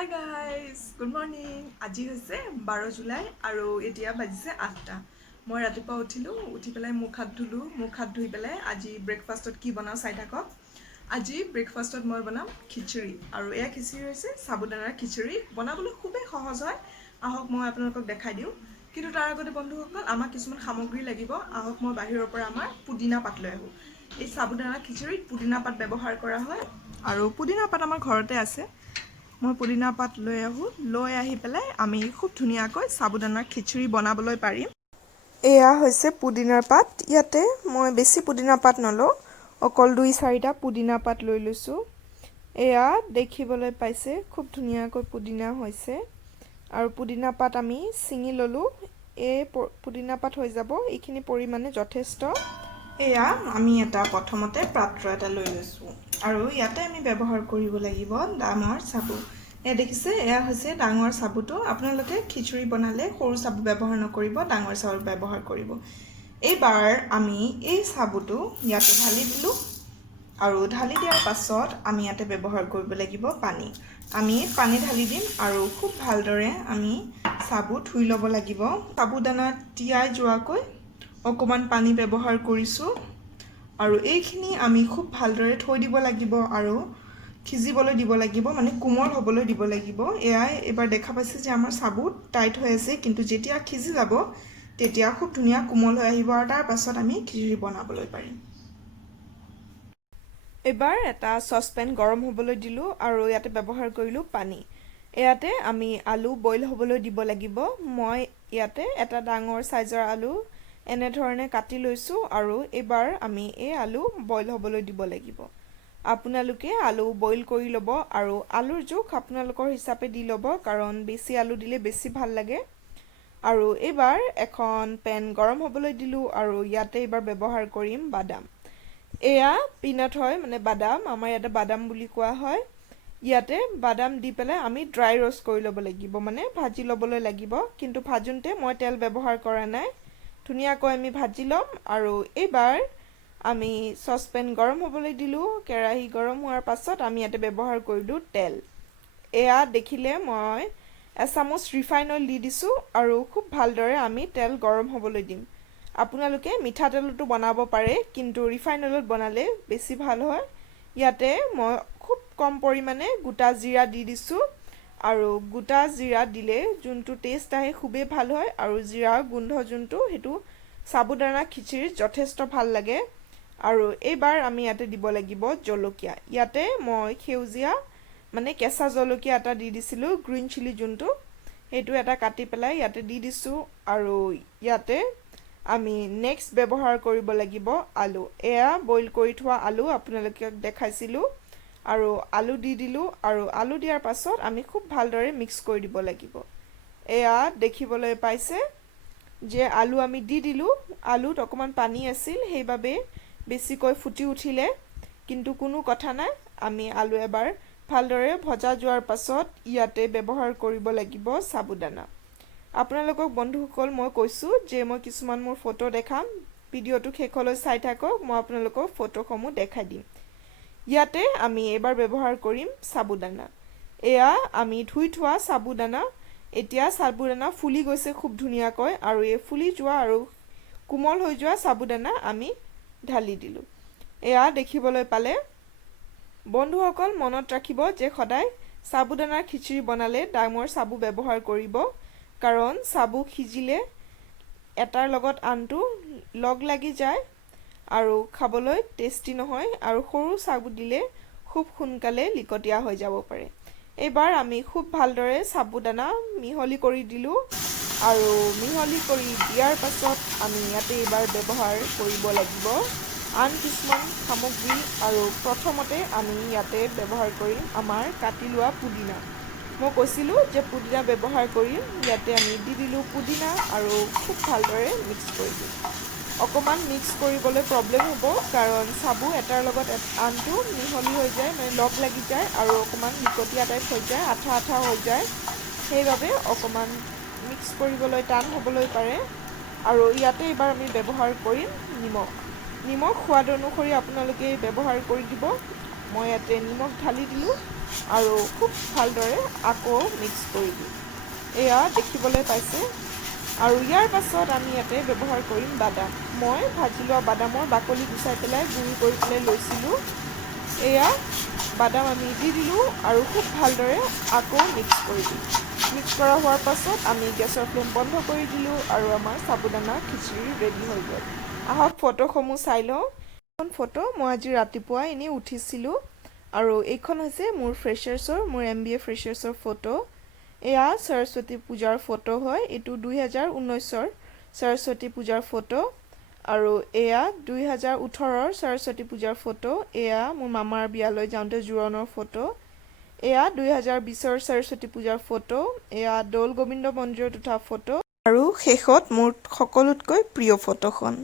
Hi guys, good morning. আজি হৈছে 12 July আৰু এতিয়া বাজিছে 8টা। মই ৰাতিপুৱা উঠি পেলাই মুখ হাত ধুই পেলাই আজি ব্ৰেকফাষ্টত কি বনাও চাই থাকক। আজি ব্ৰেকফাষ্টত মই বনাম খিচুড়ি আৰু এয়া খিচুড়ি হৈছে সাবুদানাৰ খিচুড়ি। বনাবলৈ খুবেই সহজ হয়। আহক মই আপোনালোকক দেখাই দিওঁ। কিন্তু তাৰ আগতে বন্ধুসকল আমাক কিছুমান সামগ্ৰী লাগিব। আহক মই বাহিৰৰ পৰা আমাৰ পুদিনা পাত লৈ আহোঁ। এই সাবুদানা খিচুড়িত পুদিনা পাত ব্যৱহাৰ কৰা হয় আৰু পুদিনা পাত আমাৰ ঘৰতে আছে। মই পুদিনা পাত লৈ আহি পেলাই আমি খুব ধুনীয়াকৈ সাবুদানাৰ খিচুড়ি বনাবলৈ পাৰিম। এয়া হৈছে পুদিনাৰ পাত। ইয়াতে মই বেছি পুদিনা পাত নলওঁ, অকল 2-4টা পুদিনা পাত লৈ লৈছোঁ। এয়া দেখিবলৈ পাইছে খুব ধুনীয়াকৈ পুদিনা হৈছে আৰু পুদিনা পাত আমি ছিঙি ল'লোঁ। এই পুদিনা পাত হৈ যাব, এইখিনি পৰিমাণে যথেষ্ট। এয়া আমি প্ৰথমতে পাত্ৰ এটা লৈ লৈছোঁ আৰু ইয়াতে আমি ব্যৱহাৰ কৰিব লাগিব ডাঙৰ চাবু। এয়া দেখিছে, এয়া হৈছে ডাঙৰ চাবুটো। আপোনালোকে খিচুড়ি বনালে সৰু চাবু ব্যৱহাৰ নকৰিব, ডাঙৰ চাবু ব্যৱহাৰ কৰিব। এইবাৰ আমি এই চাবুটো ইয়াতে ঢালি দিলোঁ আৰু ঢালি দিয়াৰ পাছত আমি ইয়াতে ব্যৱহাৰ কৰিব লাগিব পানী। আমি পানী ঢালি দিম আৰু খুব ভালদৰে আমি চাবু ধুই ল'ব লাগিব। সাবুদানা তিয়াই যোৱাকৈ অকণমান পানী ব্যৱহাৰ কৰিছোঁ আৰু এইখিনি আমি খুব ভালদৰে থৈ দিব লাগিব আৰু সিজিবলৈ দিব লাগিব, মানে কোমল হ'বলৈ দিব লাগিব। এয়াই এবাৰ দেখা পাইছে যে আমাৰ চাবু টাইট হৈ আছে, কিন্তু যেতিয়া সিজি যাব তেতিয়া খুব ধুনীয়া কোমল হৈ আহিব আৰু তাৰ পাছত আমি খিচুড়ি বনাবলৈ পাৰিম। এবাৰ এটা চচপেন গৰম হ'বলৈ দিলোঁ আৰু ইয়াতে ব্যৱহাৰ কৰিলোঁ পানী। ইয়াতে আমি আলু বইল হ'বলৈ দিব লাগিব। মই ইয়াতে এটা ডাঙৰ চাইজৰ আলু এনেধৰণে কাটি লৈছোঁ আৰু এইবাৰ আমি এই আলু বইল হ'বলৈ দিব লাগিব। আপোনালোকে আলু বইল কৰি ল'ব আৰু আলুৰ জোখ আপোনালোকৰ হিচাপে দি ল'ব, কাৰণ বেছি আলু দিলে বেছি ভাল লাগে। আৰু এইবাৰ এখন পেন গৰম হ'বলৈ দিলোঁ আৰু ইয়াতে এইবাৰ ব্যৱহাৰ কৰিম বাদাম। এয়া পিনাট হয়, মানে বাদাম, আমাৰ ইয়াতে বাদাম বুলি কোৱা হয়। ইয়াতে বাদাম দি পেলাই আমি ড্ৰাই ৰ'ষ্ট কৰি ল'ব লাগিব, মানে ভাজি ল'বলৈ লাগিব। কিন্তু ভাজোঁতে মই তেল ব্যৱহাৰ কৰা নাই, ধুনীয়াকৈ আমি ভাজি ল'ম। আৰু এইবাৰ আমি চচপেন গৰম হ'বলৈ দিলোঁ। কেৰাহী গৰম হোৱাৰ পাছত আমি ইয়াতে ব্যৱহাৰ কৰিলোঁ তেল। এয়া দেখিলে মই এচামুচ ৰিফাইন অইল দি দিছোঁ আৰু খুব ভালদৰে আমি তেল গৰম হ'বলৈ দিম। আপোনালোকে মিঠাতেলতো বনাব পাৰে, কিন্তু ৰিফাইন অইলত বনালে বেছি ভাল হয়। ইয়াতে মই খুব কম পৰিমাণে গোটা জিৰা দি দিছোঁ আৰু গোটা জিৰা দিলে যোনটো টেষ্ট আহে খুবেই ভাল হয় আৰু জিৰাৰ গোন্ধ যোনটো, সেইটো সাবুদানা খিচুড়িত যথেষ্ট ভাল লাগে। আৰু এইবাৰ আমি ইয়াতে দিব লাগিব জলকীয়া। ইয়াতে মই সেউজীয়া, মানে কেঁচা জলকীয়া এটা দি দিছিলোঁ, গ্ৰীণ চিলি যোনটো, সেইটো এটা কাটি পেলাই ইয়াতে দি দিছোঁ। আৰু ইয়াতে আমি নেক্সট ব্যৱহাৰ কৰিব লাগিব আলু। এয়া বইল কৰি থোৱা আলু আপোনালোকক দেখাইছিলোঁ আৰু আলু দি দিলোঁ আৰু আলু দিয়াৰ পাছত আমি খুব ভালদৰে মিক্স কৰি দিব লাগিব। এয়া দেখিবলৈ পাইছে যে আলু আমি দি দিলোঁ। আলুত অকণমান পানী আছিল, সেইবাবে বেছিকৈ ফুটি উঠিলে, কিন্তু কোনো কথা নাই। আমি আলু এবাৰ ভালদৰে ভজা যোৱাৰ পাছত ইয়াতে ব্যৱহাৰ কৰিব লাগিব সাবুদানা। আপোনালোকক বন্ধুসকল মই কৈছোঁ যে মই কিছুমান মোৰ ফটো দেখাম, ভিডিঅ'টো শেষলৈ চাই থাকক, মই আপোনালোকক ফটোসমূহ দেখাই দিম। ইয়াতে আমি এবাৰ ব্যৱহাৰ কৰিম সাবুদানা। এয়া আমি ধুই থোৱা সাবুদানা। এতিয়া সাবুদানা ফুলি গৈছে খুব ধুনীয়াকৈ আৰু এই ফুলি যোৱা আৰু কোমল হৈ যোৱা সাবুদানা আমি ঢালি দিলোঁ। এয়া দেখিবলৈ পালে। বন্ধুসকল মনত ৰাখিব যে সদায় সাবুদানাৰ খিচুড়ি বনালে ডাঙৰ চাবু ব্যৱহাৰ কৰিব, কাৰণ চাবু সিজিলে এটাৰ লগত আনটো লগ লাগি যায় আৰু খাবলৈ টেষ্টি নহয়, আৰু সৰু চাবু দিলে খুব সোনকালে লিকটীয়া হৈ যাব পাৰে। এইবাৰ আমি খুব ভালদৰে সাবুদানা মিহলি কৰি দিলোঁ আৰু মিহলি কৰি দিয়াৰ পাছত আমি ইয়াতে এইবাৰ ব্যৱহাৰ কৰিব লাগিব আন কিছুমান সামগ্ৰী। আৰু প্ৰথমতে আমি ইয়াতে ব্যৱহাৰ কৰিম আমাৰ কাটি লোৱা পুদিনা। মই কৈছিলোঁ যে পুদিনা ব্যৱহাৰ কৰিম। ইয়াতে আমি দি দিলোঁ পুদিনা আৰু খুব ভালদৰে মিক্স কৰি দিম। অকণমান মিক্স কৰিবলৈ প্ৰব্লেম হ'ব, কাৰণ চাবু এটাৰ লগত আনটো মিহলি হৈ যায়, মানে লগ লাগি যায় আৰু অকণমান লিকটীয়া টাইপ হৈ যায়, আঠা আঠা হৈ যায়। সেইবাবে অকণমান মিক্স কৰিবলৈ টান হ'বলৈ পাৰে। আৰু ইয়াতে এইবাৰ আমি ব্যৱহাৰ কৰিম নিমখ। নিমখ সোৱাদ অনুসৰি আপোনালোকে ব্যৱহাৰ কৰি দিব। মই ইয়াতে নিমখ ঢালি দিলোঁ আৰু খুব ভালদৰে আকৌ মিক্স কৰিলোঁ। এয়া দেখিবলৈ পাইছে। আৰু ইয়াৰ পাছত আমি ইয়াতে ব্যৱহাৰ কৰিম বাদাম। মই ভাজি লোৱা বাদামৰ বাকলি গুচাই পেলাই গুড়ি কৰি পেলাই লৈছিলোঁ। এয়া বাদাম আমি দি দিলোঁ আৰু খুব ভালদৰে আকৌ মিক্স কৰিলোঁ। মিক্স কৰা হোৱাৰ পাছত আমি গেছৰ ফ্লেম বন্ধ কৰি দিলোঁ আৰু আমাৰ সাবুদানা খিচৰি ৰেডি হৈ গ'ল। আহক ফটোসমূহ চাই লওঁ। এইখন ফটো মই আজি ৰাতিপুৱা এনেই উঠিছিলোঁ আৰু এইখন হৈছে মোৰ ফ্ৰেছাৰ্ছৰ, মোৰ MBA ফ্ৰেছাৰ্ছৰ ফটো। এয়া সৰস্বতী পূজাৰ ফটো হয়। এইটো 2019ৰ সৰস্বতী পূজাৰ ফটো আৰু এয়া 2018ৰ সৰস্বতী পূজাৰ ফটো। এয়া মোৰ মামাৰ বিয়ালৈ যাওঁতে জোৰোণৰ ফটো। এয়া 2020ৰ সৰস্বতী পূজাৰ ফটো। এয়া দৌল গোবিন্দ মন্দিৰত উঠা ফটো আৰু শেষত মোৰ সকলোতকৈ প্ৰিয় ফটোখন।